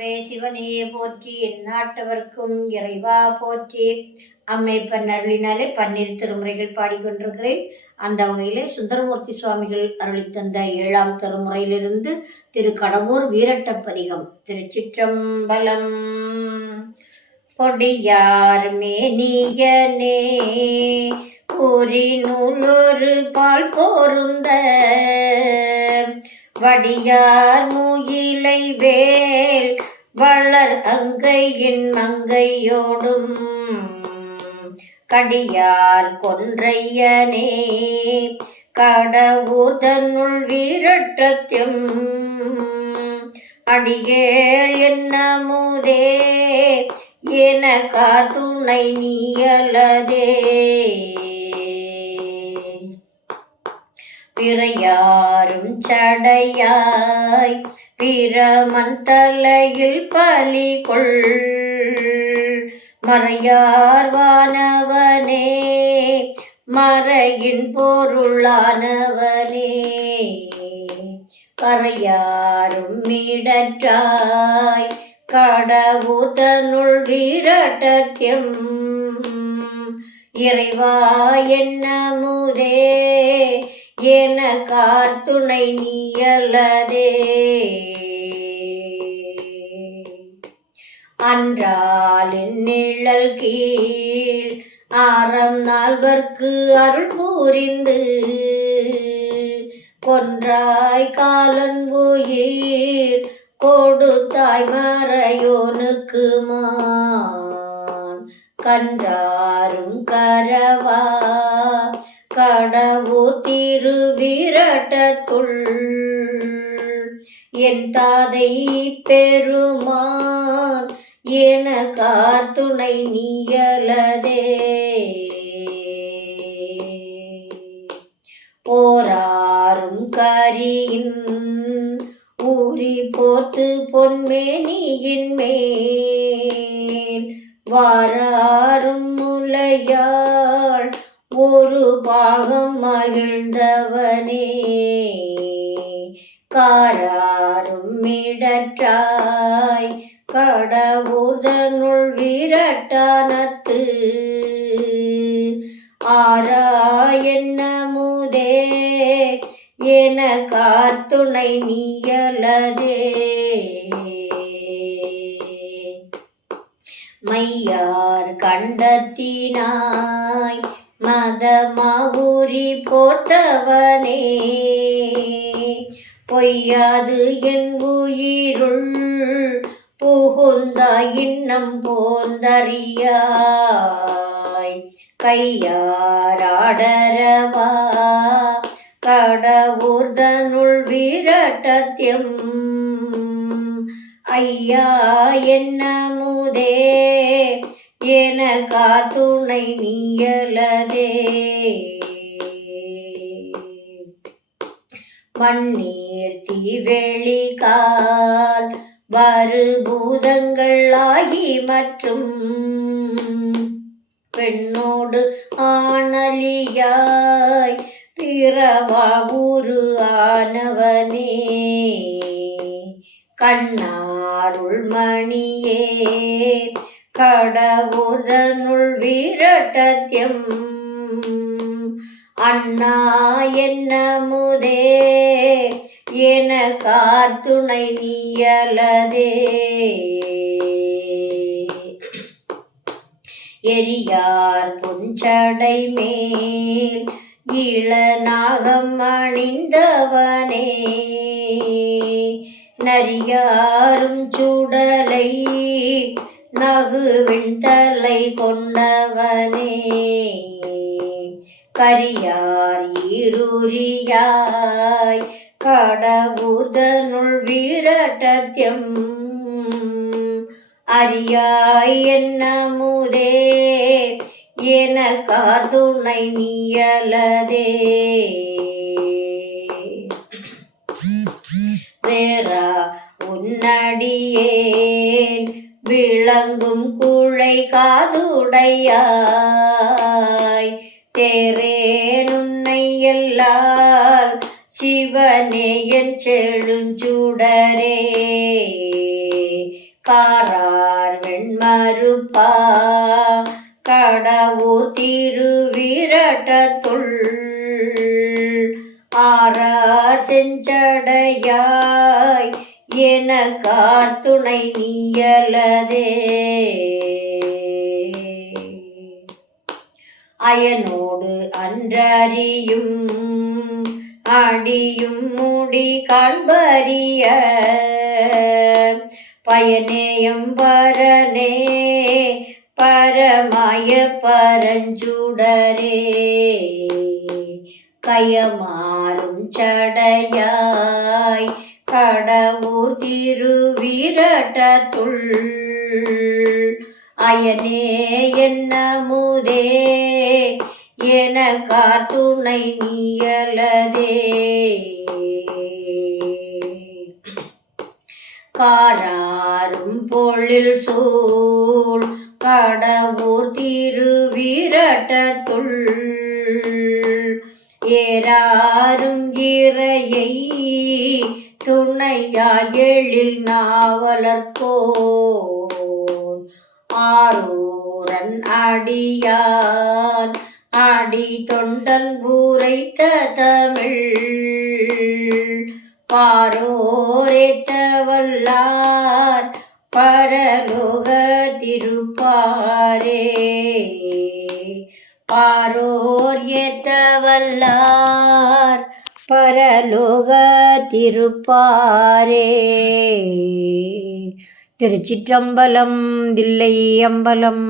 ஒரே சிவனையே போற்றி என் நாட்டவர்க்கும் இறைவா போற்றி. அம்மை பன்னருளினாலே பன்னிரு திருமுறைகள் பாடிக்கொண்டிருக்கிறேன். அந்த வகையிலே சுந்தரமூர்த்தி சுவாமிகள் அருளி தந்த ஏழாம் திருமுறையிலிருந்து திரு கடவுர் வீரட்டப்பதிகம் திருச்சிற்றம்பலம். பொடியார் மேனியனே பொறி நூலொரு பால் பொருந்த வடியார் முயிலை வேல் வளர் அங்கையின் மங்கையோடும் கடியார் கொன்றையனே. கடவுர் தன்னுள் வீரட்டத்தியம் அடிகேள் என்னமுதே. என காத்துணை நீயலதே. பிறையாரும் சடையாய் பிரமன் தலையில் பலி கொள் மறையார் வானவனே மறையின் பொருளானவனே. கரையாரும் மீடற்றாய் கடவுதனுள் வீரட்டத்தியம் இறைவா என்ன முதே என கார்த்துணை நீயலதே. அன்றாலின் நிழல் கீழ் ஆறம் நால்வர்க்கு அருள் புரிந்து. கொன்றாய் காலன் உயிர் கொடுத்தாய் மறையோனுக்கு மான். கன்றாரும் கரவா கடவுர் திருவிரட்டத்துள். என் தாதை பெருமான் என காத்துணை நீயலதே. போராறும் கரியின் ஊறி போர்த்து பொன்மேனியின் மேல். வாராறும் முலையாள் ஒரு பாகம் மகிழ்ந்தவனே. காராரும் மிடற்றாய் கடவுதனுள் விரட்டானத்து. ஆராயன்னமுதே என காத்துணை நீயலதே. மையார் கண்டத்தினாய் மதமாகுரி போர்த்தவனே பொய்யாது என் உயிருள் புகுந்தாய் இன்னம் போந்தறியாய். கையாராடரவா கடவுர்தனுள் விரட்டத்தியம் ஐயா என்னமுதே என காத்துணை நீயலதே. மண்ணீர் தீவெளி கால் வருபூதங்கள் ஆகி மற்றும் பெண்ணோடு ஆணலியாய் பிறவாவுரு ஆனவனே. கண்ணாருள் மணியே கடவுதனுள் வீரட்டத்தியம் அண்ணா என்னமுதே என காத்துணை நீயலதே. எரியார் புஞ்சடை மேல் இளநாகம் அணிந்தவனே. நரியாரும் சுடலை நகு விண்தலை கொண்டவனே கரியார் இருரியாய் கடவுர்தனுள் வீரட்டத்தியம் அறியாய் என்னமுதே என கார்துணை நீயலதே. வேறா உன்னடியே காதுடையாய். தேரேன் எல்லால். சிவனே என் செழுஞ்சுடரே. காரார் வெண்மருப்பா. கடவுர் திருவிரட்டத்துள். ஆரார் செஞ்சடையாய். என காத்துணை நீயலதே. அயனோடு அன்றறியும் அடியும் முடி காண்பறிய. பயனேயம் பரனே பரமாய பரஞ்சுடரே. கயமாறும் சடையாய் கடவுர் திருவிரட்டத்துள். அயனே என்னமுதே என காத்துணை நீயலதே. காராரும் பொழில் சூழ் கடவுர் திருவிரட்டத்துள். ஏறாரும் இறையை துணையா எழில் நாவலர்கோ ஆரூரன் அடியான் அடி தொண்டன் ஊரைத்த தமிழ். பாரோரேத்த வல்லார் பரலோக திருப்பாரே. பாரோர் ஏத்த வல்லார் பரலோக திருப்பாரே. திருச்சிற்றம்பலம் தில்லை அம்பலம்